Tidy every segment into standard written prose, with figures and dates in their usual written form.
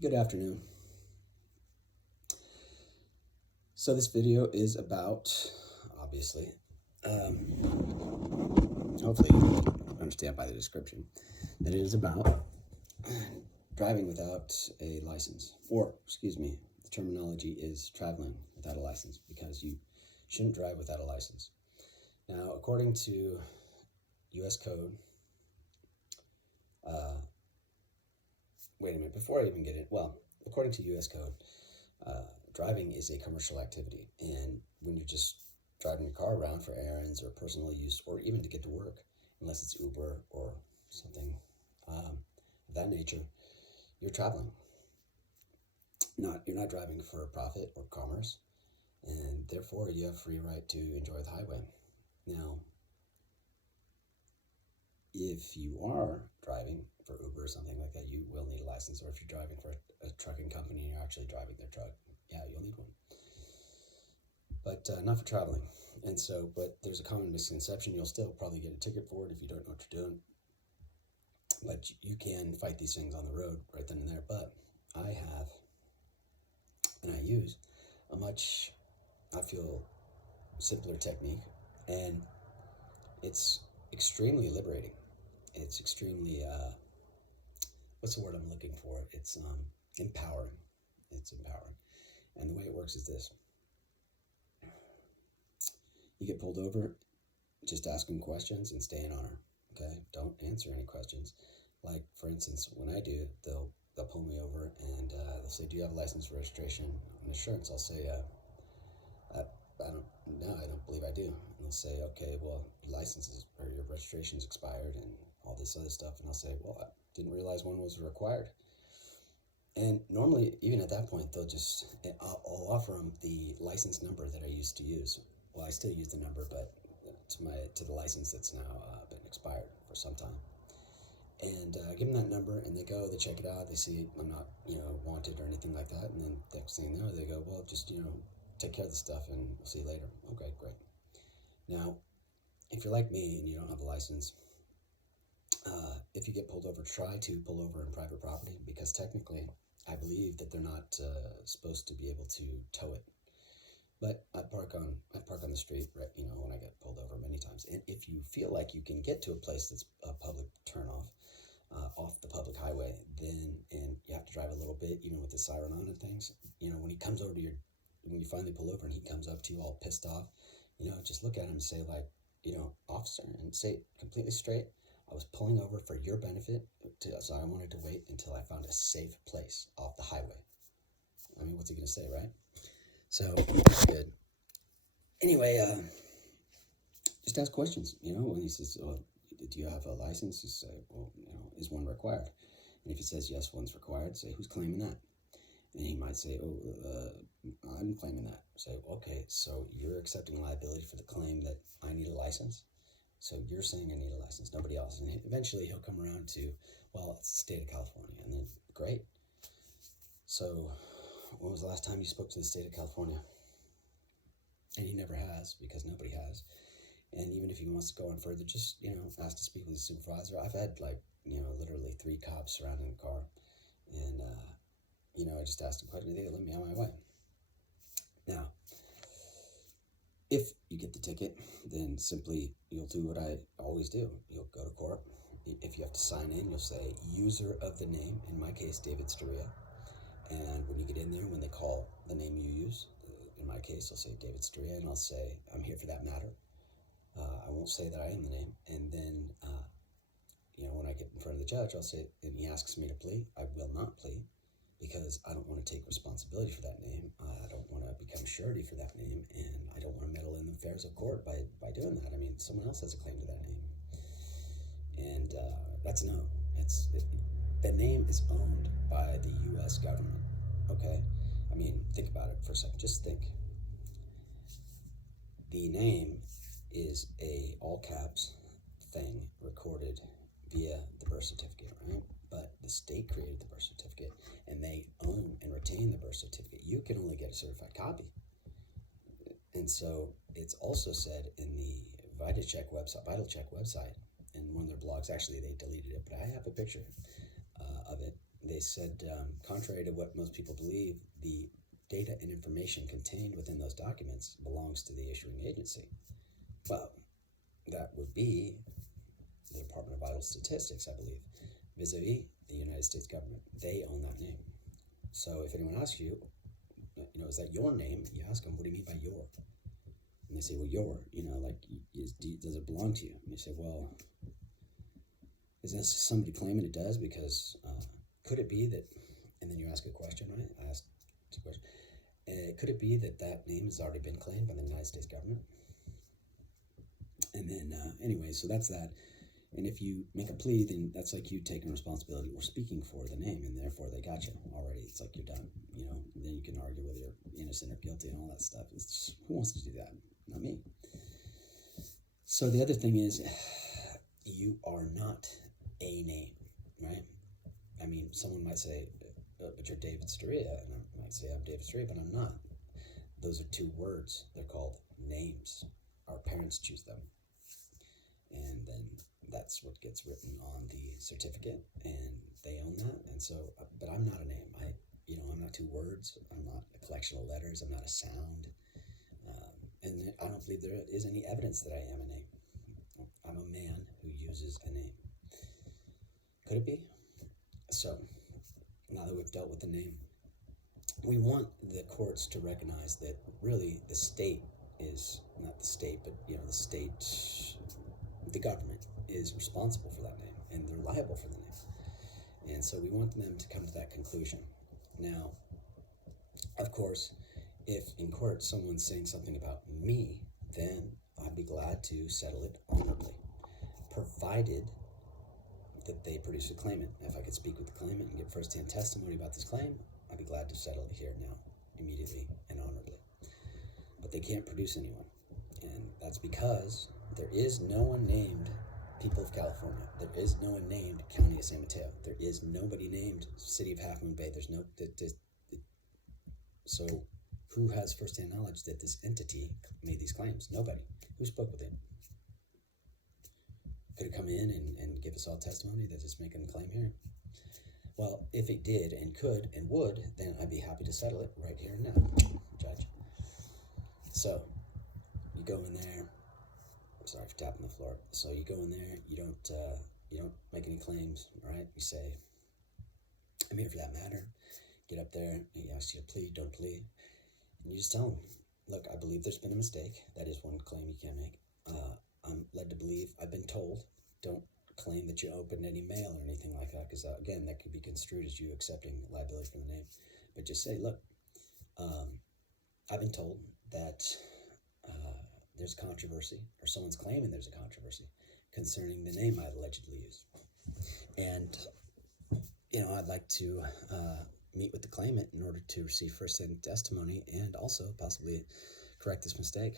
Good afternoon. So this video is about, obviously, hopefully you understand by the description, that it is about driving without a license. Or, excuse me, the terminology is traveling without a license, because you shouldn't drive without a license. Now, according to U.S. Code, wait a minute, before I even get it, according to U.S. Code, driving is a commercial activity, and when you're just driving your car around for errands or personal use, or even to get to work, unless it's Uber or something of that nature, you're traveling. You're not driving for profit or commerce, and therefore you have free right to enjoy the highway. Now, if you are driving for Uber or something like that, you will need a license. Or if you're driving for a trucking company and you're actually driving their truck, yeah, you'll need one. But not for traveling. And so, but there's a common misconception. You'll still probably get a ticket for it if you don't know what you're doing. But you can fight these things on the road right then and there. But I have, and I use a much, I feel, simpler technique. And it's extremely liberating. It's extremely, what's the word I'm looking for? It's empowering. It's empowering. And the way it works is this. You get pulled over, just ask them questions and stay in honor. Okay? Don't answer any questions. Like, for instance, when I do, they'll pull me over and they'll say, "Do you have a license, registration, and insurance?" I'll say, I don't believe I do. And they'll say, "Okay, well, your license or your registration's expired," and all this other stuff. And I'll say, "Well, I didn't realize one was required." And normally, even at that point, I'll offer them the license number that I used to use. Well, I still use the number, but to the license that's now been expired for some time. And give them that number, and they check it out, they see I'm not, wanted or anything like that. And then next thing you know, they go, "Well, just, take care of the stuff, and we'll see you later." Okay, great. Now, if you're like me and you don't have a license, if you get pulled over, try to pull over in private property, because technically, I believe that they're not supposed to be able to tow it. But I park on the street, right, when I get pulled over many times. And if you feel like you can get to a place that's a public turnoff, off the public highway, and you have to drive a little bit, even with the siren on and things, when he comes over to when you finally pull over and he comes up to you all pissed off, just look at him and say, like, "Officer," and say completely straight, "I was pulling over for your benefit, so I wanted to wait until I found a safe place off the highway." I mean, what's he going to say, right? So, good. Anyway, just ask questions, when he says, "Oh, do you have a license?" Just say, "Well, is one required?" And if he says, "Yes, one's required," say, "Who's claiming that?" And he might say, "Oh, I'm claiming that." Say, "Okay, so you're accepting liability for the claim that I need a license? So you're saying I need a license, nobody else." And eventually he'll come around to, "Well, it's the state of California." And then, great. So when was the last time you spoke to the state of California? And he never has, because nobody has. And even if he wants to go on further, just, ask to speak with the supervisor. I've had, literally 3 cops surrounding the car. And, I just asked them questions. They let me on my way. Now, if you get the ticket, then simply you'll do what I always do. You'll go to court. If you have to sign in, you'll say user of the name, in my case, David Storia. And when you get in there, when they call the name you use, in my case, I'll say David Storia, and I'll say, "I'm here for that matter." I won't say that I am the name. And then, when I get in front of the judge, I'll say, and he asks me to plea, I will not plea, because I don't want to take responsibility for that name. I don't want to become surety for that name, and I don't want to meddle in the affairs of court by doing that. I mean, someone else has a claim to that name. And that's no. The name is owned by the U.S. government, okay? I mean, think about it for a second. Just think. The name is a all caps thing recorded via the birth certificate, right? But the state created the birth certificate, and they own and retain the birth certificate. You can only get a certified copy. And so it's also said in the VitalCheck website, in one of their blogs. Actually, they deleted it, but I have a picture of it. They said, contrary to what most people believe, the data and information contained within those documents belongs to the issuing agency. Well, that would be the Department of Vital Statistics, I believe, vis-a-vis the United States government. They own that name. So if anyone asks you, is that your name? You ask them, what do you mean by your? And they say, well, your, does it belong to you? And you say, well, is this somebody claiming it does? Because could it be that, and then you ask a question, right? I asked a question. Could it be that that name has already been claimed by the United States government? And then, anyway, so that's that. And if you make a plea, then that's like you taking responsibility or speaking for the name, and therefore they got you already. It's like you're done, Then you can argue whether you're innocent or guilty and all that stuff. It's just, who wants to do that? Not me. So the other thing is, you are not a name, right? I mean, someone might say, but you're David Storia, and I might say I'm David Storia, but I'm not. Those are two words. They're called names. Our parents choose them. And then that's what gets written on the certificate, and they own that. And so, but I'm not a name. I'm not two words. I'm not a collection of letters. I'm not a sound. And I don't believe there is any evidence that I am a name. I'm a man who uses a name. Could it be? So, now that we've dealt with the name, we want the courts to recognize that really the state is, not the state, but the state, the government is responsible for that name, and they're liable for the name. And so we want them to come to that conclusion. Now, of course, if in court someone's saying something about me, then I'd be glad to settle it honorably, provided that they produce a claimant. If I could speak with the claimant and get first-hand testimony about this claim, I'd be glad to settle it here now, immediately and honorably. But they can't produce anyone, and that's because there is no one named People of California. There is no one named County of San Mateo. There is nobody named City of Half Moon Bay. There's no... So who has first-hand knowledge that this entity made these claims? Nobody. Who spoke with him? Could it come in and give us all testimony that it's making a claim here? Well, if it did and could and would, then I'd be happy to settle it right here and now, Judge. So, you go in there. I'm sorry for tapping the floor. So you go in there. You don't make any claims, right? You say, I'm here for that matter. Get up there. He asks you to plead, don't plead. And you just tell him, look, I believe there's been a mistake. That is one claim you can't make. I'm led to believe, I've been told, don't claim that you opened any mail or anything like that, because again, that could be construed as you accepting liability for the name. But just say, look, I've been told that there's controversy, or someone's claiming there's a controversy concerning the name I allegedly used. And, I'd like to meet with the claimant in order to receive first-hand testimony and also possibly correct this mistake.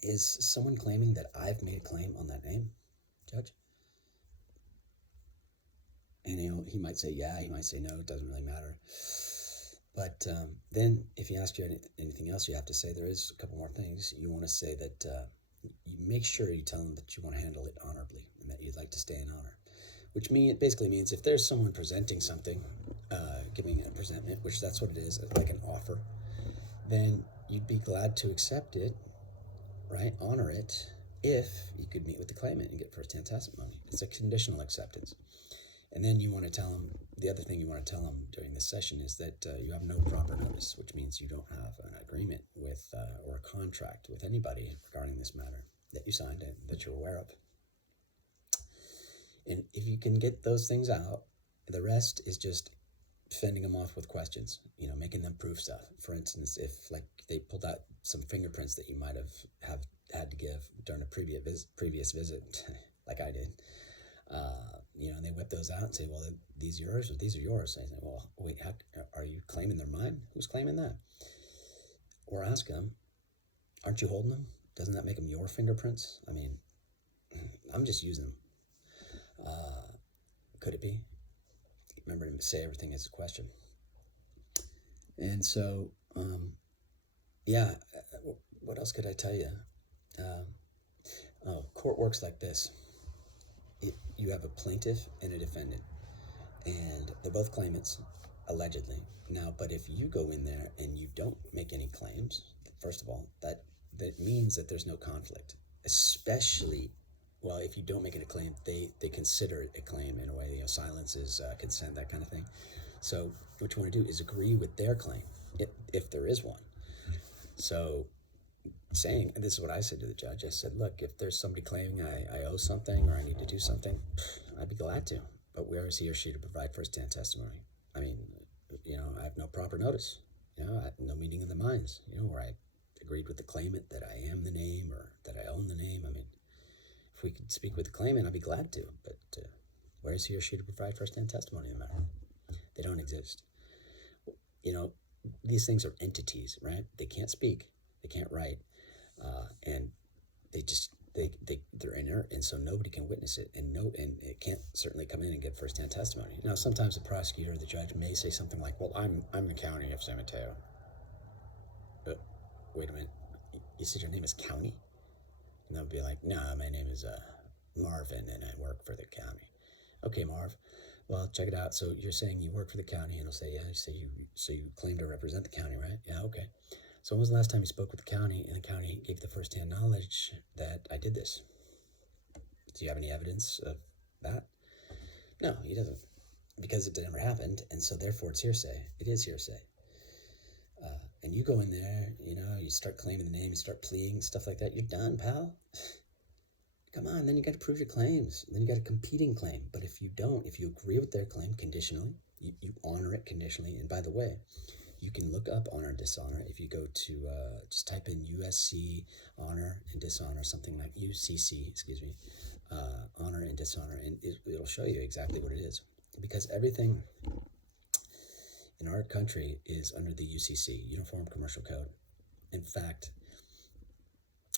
Is someone claiming that I've made a claim on that name, Judge? And he might say yeah, he might say no, it doesn't really matter. But then if he asks you anything else, you have to say there is a couple more things. You want to say that you make sure you tell him that you want to handle it honorably and that you'd like to stay in honor. Which it basically means if there's someone presenting something, giving a presentment, which that's what it is, like an offer, then you'd be glad to accept it, right? Honor it, if you could meet with the claimant and get first-hand testimony. It's a conditional acceptance. And then you want to tell them, the other thing you want to tell them during this session is that you have no proper notice, which means you don't have an agreement with or a contract with anybody regarding this matter that you signed and that you're aware of. And if you can get those things out, the rest is just fending them off with questions, making them prove stuff. For instance, if they pulled out some fingerprints that you might have had to give during a previous visit, like I did, and they whip those out and say, well, are these yours or these are yours? And I say, well, wait, are you claiming they're mine? Who's claiming that? Or ask them, aren't you holding them? Doesn't that make them your fingerprints? I mean, I'm just using them. Could it be? Remember to say everything as a question. And so, what else could I tell you? Court works like this. You have a plaintiff and a defendant. and they're both claimants, allegedly. Now, but if you go in there and you don't make any claims, first of all, that means that there's no conflict. Especially, well, if you don't make it a claim, they consider it a claim in a way. Silence is consent, that kind of thing. So what you want to do is agree with their claim, if there is one. So saying, and this is what I said to the judge, I said, look, if there's somebody claiming I owe something or I need to do something, I'd be glad to. But where is he or she to provide first-hand testimony? I mean, I have no proper notice. No meeting of the minds, where I agreed with the claimant that I am the name or that I own the name. I mean, if we could speak with the claimant, I'd be glad to. But where is he or she to provide first-hand testimony in the matter? They don't exist. These things are entities, right? They can't speak, they can't write, and they're inert, and so nobody can witness it, and it can't certainly come in and give first-hand testimony. Now, sometimes the prosecutor or the judge may say something like, "Well, I'm the county of San Mateo." But wait a minute, you said your name is County, and they'll be like, "No, my name is Marvin, and I work for the county." Okay, Marv. Well, check it out. So you're saying you work for the county, and I'll say, yeah. So you claim to represent the county, right? Yeah, okay. So when was the last time you spoke with the county, and the county gave the first-hand knowledge that I did this? Do you have any evidence of that? No, he doesn't, because it never happened, and so therefore it's hearsay. It is hearsay. And you go in there, you start claiming the name, you start pleading, stuff like that. You're done, pal. Come on, then you got to prove your claims. Then you got a competing claim. But if you don't, if you agree with their claim conditionally, you honor it conditionally. And by the way, you can look up honor and dishonor if you go to just type in USC honor and dishonor, something like UCC, honor and dishonor, and it'll show you exactly what it is. Because everything in our country is under the UCC, Uniform Commercial Code. In fact,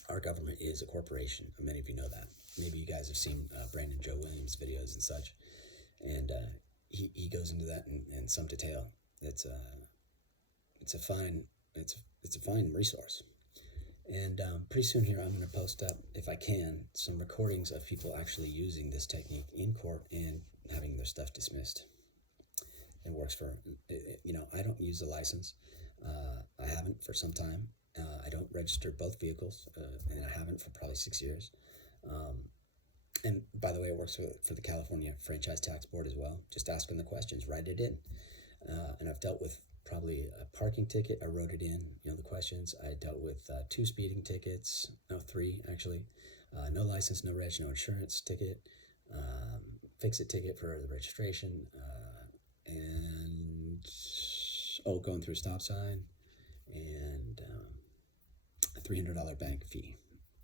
our government is a corporation. Many of you know that. Maybe you guys have seen Brandon Joe Williams videos and such, and he goes into that in some detail. It's a fine resource. And pretty soon here, I'm going to post up, if I can, some recordings of people actually using this technique in court and having their stuff dismissed. It works for, I don't use the license. I haven't for some time. I don't register both vehicles, and I haven't for probably 6 years. And by the way, it works for the California Franchise Tax Board as well. Just ask them the questions, write it in. And I've dealt with probably a parking ticket. I wrote it in, the questions. I dealt with 2 speeding tickets, no, 3 actually. No license, no reg, no insurance ticket. Fix-it ticket for the registration. And going through a stop sign. And a $300 bank fee.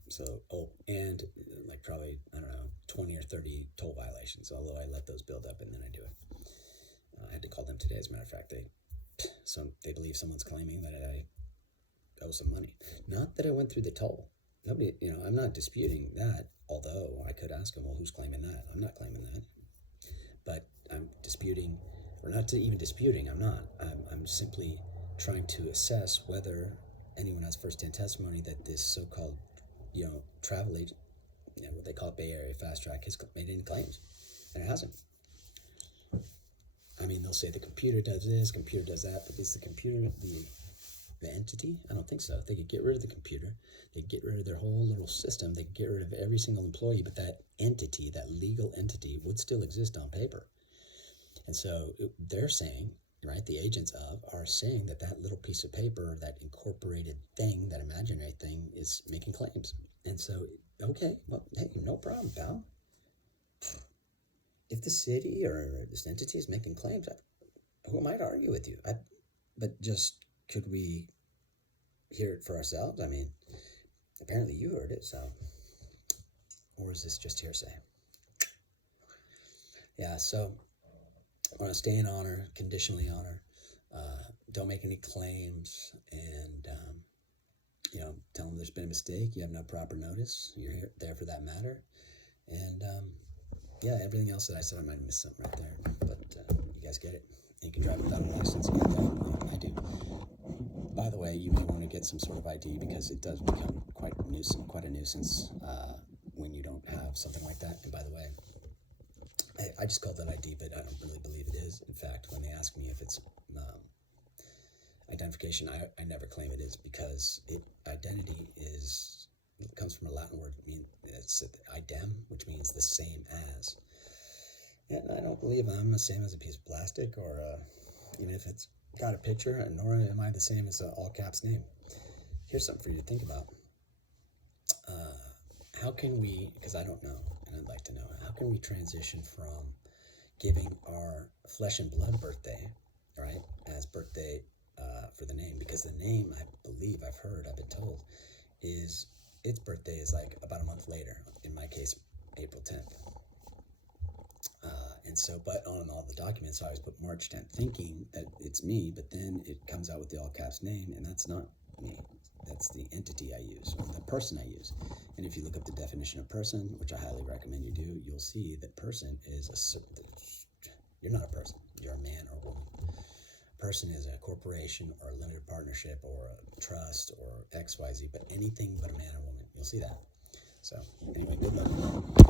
So, and like probably, 20 or 30 toll violations, although I let those build up and then I do it. I had to call them today, as a matter of fact. They believe someone's claiming that I owe some money. Not that I went through the toll. Nobody, I'm not disputing that, although I could ask them, well, who's claiming that? I'm not claiming that. But I'm disputing, or not even disputing, I'm not. I'm simply trying to assess whether anyone has first-hand testimony that this so-called, travel agent, what they call it Bay Area Fast Track, has made any claims, and it hasn't. I mean, they'll say the computer does this, computer does that, but is the computer the entity? I don't think so. They could get rid of the computer. They could get rid of their whole little system. They could get rid of every single employee, but that entity, that legal entity, would still exist on paper. And so they're saying, right, the agents are saying that little piece of paper, that incorporated thing, that imaginary thing, is making claims. And so, okay, well, hey, no problem, pal. If the city or this entity is making claims, who am I to argue with you? But just, could we hear it for ourselves? I mean, apparently you heard it, so. Or is this just hearsay? Yeah, so I want to stay in honor, conditionally honor. Don't make any claims, and tell them there's been a mistake. You have no proper notice. You're there for that matter, and everything else that I said, I might have missed something right there, but you guys get it. And you can drive without a license. I do. By the way, you may want to get some sort of ID, because it does become quite a nuisance when you don't have something like that. And by the way, I just call that ID, but I don't really believe it is. In fact, when they ask me if it's identification, I never claim it is, because identity comes from a Latin word. It's idem, which means the same as. And I don't believe I'm the same as a piece of plastic, or even if it's got a picture, nor am I the same as an all caps name. Here's something for you to think about. How can we, because I don't know, and I'd like to know, how can we transition from giving our flesh and blood birthday, right, as birthday for the name? Because the name, I believe, I've been told, is its birthday is like about a month later. In my case, April 10th. And so, but on all the documents, I always put March 10th, thinking that it's me, but then it comes out with the all caps name, and that's not me. That's the entity I use, or the person I use. And if you look up the definition of person, which I highly recommend you do, you'll see that person is you're not a person, you're a man or woman. Person is a corporation or a limited partnership or a trust or XYZ, but anything but a man or woman. You'll see that. So, anyway, good luck.